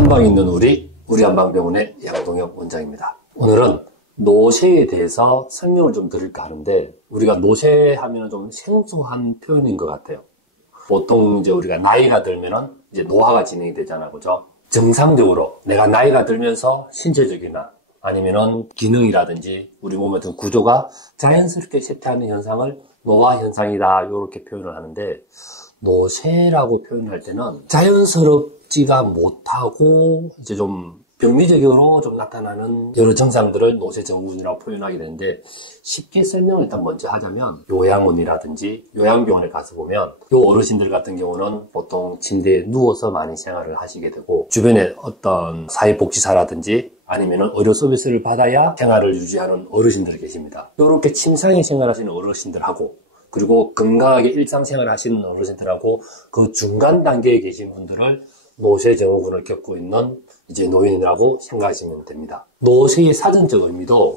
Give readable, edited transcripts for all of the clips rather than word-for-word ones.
한방 있는 우리 한방병원의 양동혁 원장입니다. 오늘은 노쇠에 대해서 설명을 좀 드릴까 하는데, 우리가 노쇠 하면 좀 생소한 표현인 것 같아요. 보통 이제 우리가 나이가 들면은 이제 노화가 진행이 되잖아, 그죠? 정상적으로 내가 나이가 들면서 신체적이나 아니면은 기능이라든지 우리 몸의 어떤 구조가 자연스럽게 쇠퇴하는 현상을 노화 현상이다, 이렇게 표현을 하는데, 노쇠라고 표현할 때는 자연스럽지가 못하고 이제 좀 병리적으로 좀 나타나는 여러 증상들을 노쇠 증후군이라고 표현하게 되는데, 쉽게 설명을 일단 먼저 하자면, 요양원이라든지 요양병원에 가서 보면 요 어르신들 같은 경우는 보통 침대에 누워서 많이 생활을 하시게 되고, 주변에 어떤 사회복지사라든지 아니면 의료 서비스를 받아야 생활을 유지하는 어르신들이 계십니다. 이렇게 침상에 생활하시는 어르신들하고, 그리고 건강하게 일상생활을 하시는 어르신들하고 그 중간 단계에 계신 분들을 노쇠 증후군을 겪고 있는 이제 노인이라고 생각하시면 됩니다. 노쇠의 사전적 의미도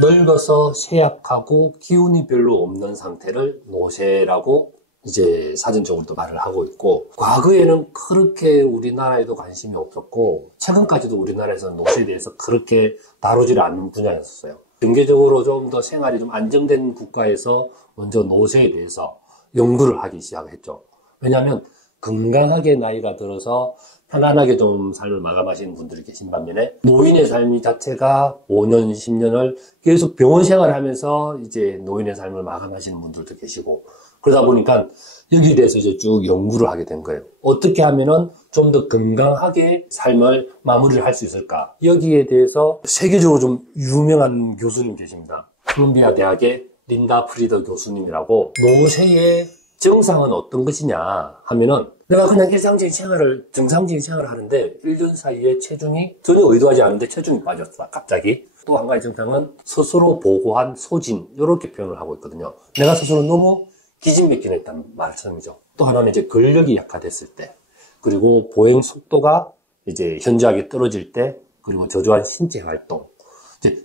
늙어서 쇠약하고 기운이 별로 없는 상태를 노쇠라고 이제 사전적으로도 말을 하고 있고, 과거에는 그렇게 우리나라에도 관심이 없었고, 최근까지도 우리나라에서는 노쇠에 대해서 그렇게 다루지를 않는 분야였어요. 경제적으로 좀 더 생활이 좀 안정된 국가에서 먼저 노쇠에 대해서 연구를 하기 시작했죠. 왜냐하면 건강하게 나이가 들어서 편안하게 좀 삶을 마감하시는 분들이 계신 반면에, 노인의 삶 자체가 5년, 10년을 계속 병원 생활을 하면서 이제 노인의 삶을 마감하시는 분들도 계시고, 그러다 보니까 여기에 대해서 이제 쭉 연구를 하게 된 거예요. 어떻게 하면은 좀 더 건강하게 삶을 마무리를 할 수 있을까? 여기에 대해서 세계적으로 좀 유명한 교수님 계십니다. 콜롬비아 대학의 린다 프리더 교수님이라고, 노쇠의 증상은 어떤 것이냐 하면은, 내가 그냥 정상적인 생활을 하는데 1년 사이에 체중이 전혀 의도하지 않은데 체중이 빠졌다, 갑자기. 또 한 가지 증상은 스스로 보고한 소진, 이렇게 표현을 하고 있거든요. 내가 스스로 너무 기진맥진했다는 말씀이죠. 또 하나는 이제 근력이 약화됐을 때, 그리고 보행 속도가 이제 현저하게 떨어질 때, 그리고 저조한 신체 활동.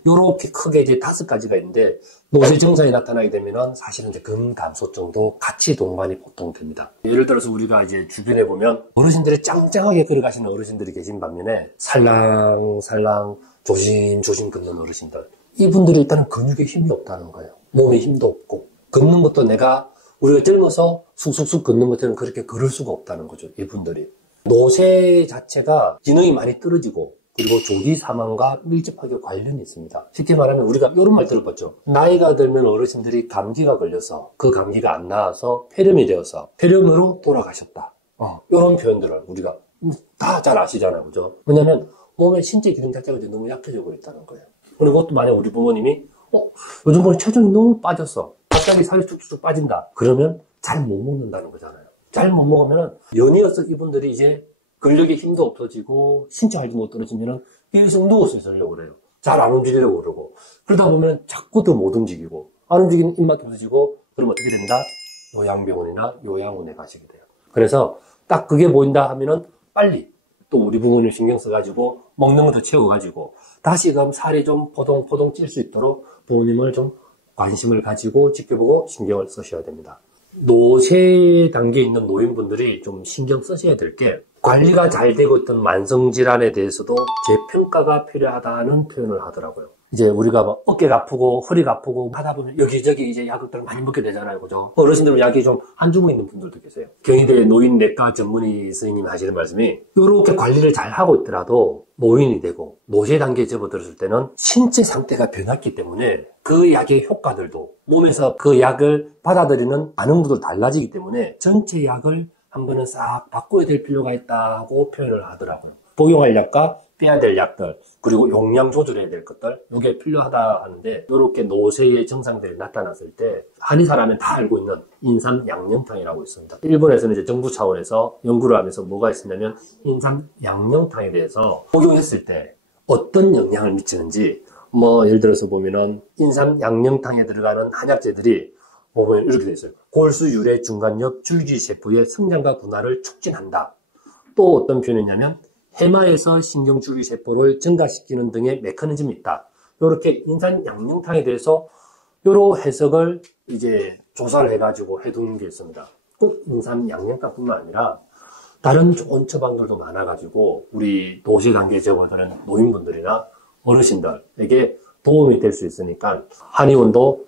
요렇게 크게 이제 5가지가 있는데, 노쇠 증상이 나타나게 되면은 사실은 이제 근감소증도 같이 동반이 보통 됩니다. 예를 들어서 우리가 이제 주변에 보면 어르신들이 짱짱하게 걸어가시는 어르신들이 계신 반면에, 살랑살랑 조심조심 걷는 어르신들, 이분들이 일단은 근육에 힘이 없다는 거예요. 몸에 힘도 없고, 걷는 것도 우리가 젊어서 쑥쑥쑥 걷는 것들은 그렇게 걸을 수가 없다는 거죠, 이분들이. 노쇠 자체가 기능이 많이 떨어지고, 그리고 조기 사망과 밀접하게 관련이 있습니다. 쉽게 말하면 우리가 이런 말 들어봤죠. 나이가 들면 어르신들이 감기가 걸려서 그 감기가 안 나아서 폐렴이 되어서 폐렴으로 돌아가셨다. 이런 표현들을 우리가 다 잘 아시잖아요, 그죠? 왜냐면 몸의 신체 기능 자체가 이제 너무 약해지고 있다는 거예요. 그리고 또 만약 우리 부모님이 요즘 보니 체중이 너무 빠졌어, 갑자기 살이 툭툭 빠진다, 그러면 잘 못 먹는다는 거잖아요. 잘 못 먹으면 연이어서 이분들이 이제 근력에 힘도 없어지고 신체 활동도 떨어지면은 계속 누워서 있으려고 그래요. 잘 안 움직이려고 그러고, 그러다 보면 자꾸 더 못 움직이고, 안 움직이는 입맛 없어지고, 그러면 어떻게 됩니다? 요양병원이나 요양원에 가시게 돼요. 그래서 딱 그게 보인다 하면은 빨리 또 우리 부모님 신경 써가지고 먹는 것도 채워가지고 다시금 살이 좀 포동포동 찔 수 있도록 부모님을 좀 관심을 가지고 지켜보고 신경을 쓰셔야 됩니다. 노쇠 단계에 있는 노인분들이 좀 신경 쓰셔야 될 게, 관리가 잘 되고 있던 만성질환에 대해서도 재평가가 필요하다는 표현을 하더라고요. 이제 우리가 막 어깨가 아프고 허리가 아프고 하다 보면 여기저기 이제 약을 많이 먹게 되잖아요, 그죠? 어르신들은 약이 좀 한 주먹 있는 분들도 계세요. 경희대 노인내과 전문의 선생님이 하시는 말씀이, 이렇게 관리를 잘 하고 있더라도 노인이 되고 노쇠 단계에 접어들었을 때는 신체 상태가 변했기 때문에 그 약의 효과들도, 몸에서 그 약을 받아들이는 반응도 달라지기 때문에 전체 약을 한 번은 싹 바꿔야 될 필요가 있다고 표현을 하더라고요. 복용할 약과 빼야 될 약들, 그리고 용량 조절해야 될 것들, 이게 필요하다 하는데, 이렇게 노쇠의 증상들이 나타났을 때 한의사라면 다 알고 있는 인삼 양념탕이라고 있습니다. 일본에서는 이제 정부 차원에서 연구를 하면서 뭐가 있었냐면, 인삼 양념탕에 대해서 복용했을 때 어떤 영향을 미치는지, 예를 들어서 보면은 인삼 양념탕에 들어가는 한약재들이 보면 이렇게 돼 있어요. 골수 유래 중간엽 줄기세포의 성장과 분할을 촉진한다. 또 어떤 표현이냐면, 해마에서 신경줄기세포를 증가시키는 등의 메커니즘이 있다. 이렇게 인삼 양념탕에 대해서 여러 해석을 이제 조사를 해가지고 해두는 게 있습니다. 꼭 인삼 양념탕뿐만 아니라 다른 좋은 처방들도 많아가지고 우리 노쇠 단계에 접어드는 노인분들이나 어르신들에게 도움이 될 수 있으니까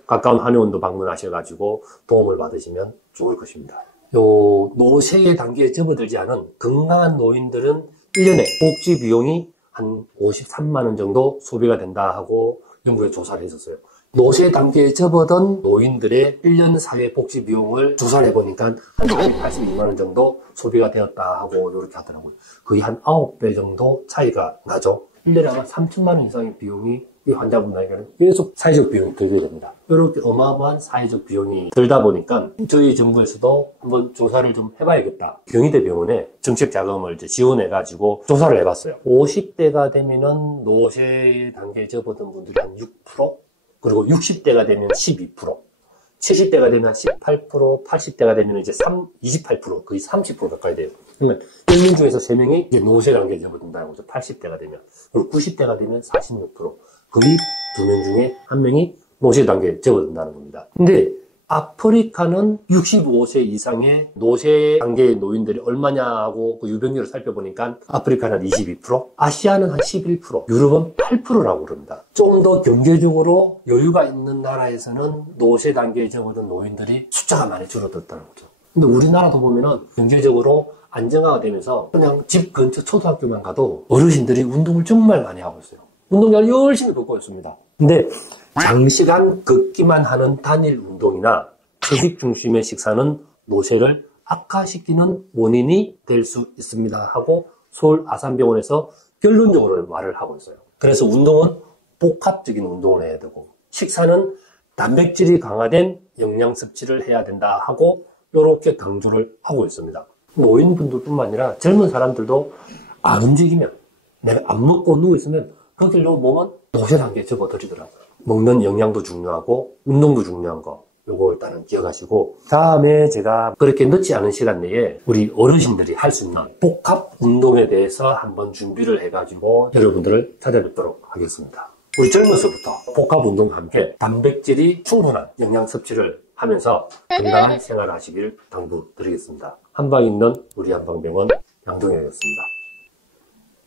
가까운 한의원도 방문하셔가지고 도움을 받으시면 좋을 것입니다. 요 노쇠의 단계에 접어들지 않은 건강한 노인들은 1년에 복지 비용이 한 53만 원 정도 소비가 된다 하고 연구에 조사를 했었어요. 노쇠 단계에 접어든 노인들의 1년 사회 복지 비용을 조사를 해보니까 한 482만 원 정도 소비가 되었다 하고 이렇게 하더라고요. 거의 한 9배 정도 차이가 나죠. 1년에 아마 3천만 원 이상의 비용이 이 환자분들에게는 계속 사회적 비용이 들게 됩니다. 이렇게 어마어마한 사회적 비용이 들다 보니까 저희 정부에서도 한번 조사를 좀 해봐야겠다. 경희대병원에 정책 자금을 이제 지원해가지고 조사를 해봤어요. 50대가 되면은 노쇠 단계에 접어든 분들이 한 6%, 그리고 60대가 되면 12%, 70대가 되면 18%, 80대가 되면 이제 28%, 거의 30% 가까이 돼요. 그러면 10명 중에서 3명이 이제 노쇠 단계에 접어든다는 거죠. 80대가 되면. 그리고 90대가 되면 46%, 거의 2명 중에 1명이 노쇠 단계에 접어든다는 겁니다. 근데 아프리카는 65세 이상의 노쇠 단계의 노인들이 얼마냐 하고 그 유병률을 살펴보니까 아프리카는 한 22%, 아시아는 한 11%, 유럽은 8%라고 그럽니다. 좀 더 경제적으로 여유가 있는 나라에서는 노쇠 단계에 접어든 노인들이 숫자가 많이 줄어들었다는 거죠. 근데 우리나라도 보면은 경제적으로 안정화가 되면서 그냥 집 근처 초등학교만 가도 어르신들이 운동을 정말 많이 하고 있어요. 운동장을 열심히 걷고 있습니다. 근데 장시간 걷기만 하는 단일 운동이나 조식 중심의 식사는 노쇠를 악화시키는 원인이 될 수 있습니다 하고 서울 아산병원에서 결론적으로 말을 하고 있어요. 그래서 운동은 복합적인 운동을 해야 되고 식사는 단백질이 강화된 영양 섭취를 해야 된다 하고 이렇게 강조를 하고 있습니다. 노인분들뿐만 아니라 젊은 사람들도 안 움직이면, 내가 안 먹고 누워있으면 그 길로 몸은 노쇠 단계에 접어들이더라고요. 먹는 영양도 중요하고 운동도 중요한 거, 요거 일단은 기억하시고, 다음에 제가 그렇게 늦지 않은 시간 내에 우리 어르신들이 할 수 있는 복합 운동에 대해서 한번 준비를 해가지고 여러분들을 찾아뵙도록 하겠습니다. 우리 젊어서부터 복합 운동과 함께 단백질이 충분한 영양 섭취를 하면서 건강한 생활을 하시길 당부드리겠습니다. 한방 있는 우리 한방병원 양동혁이었습니다.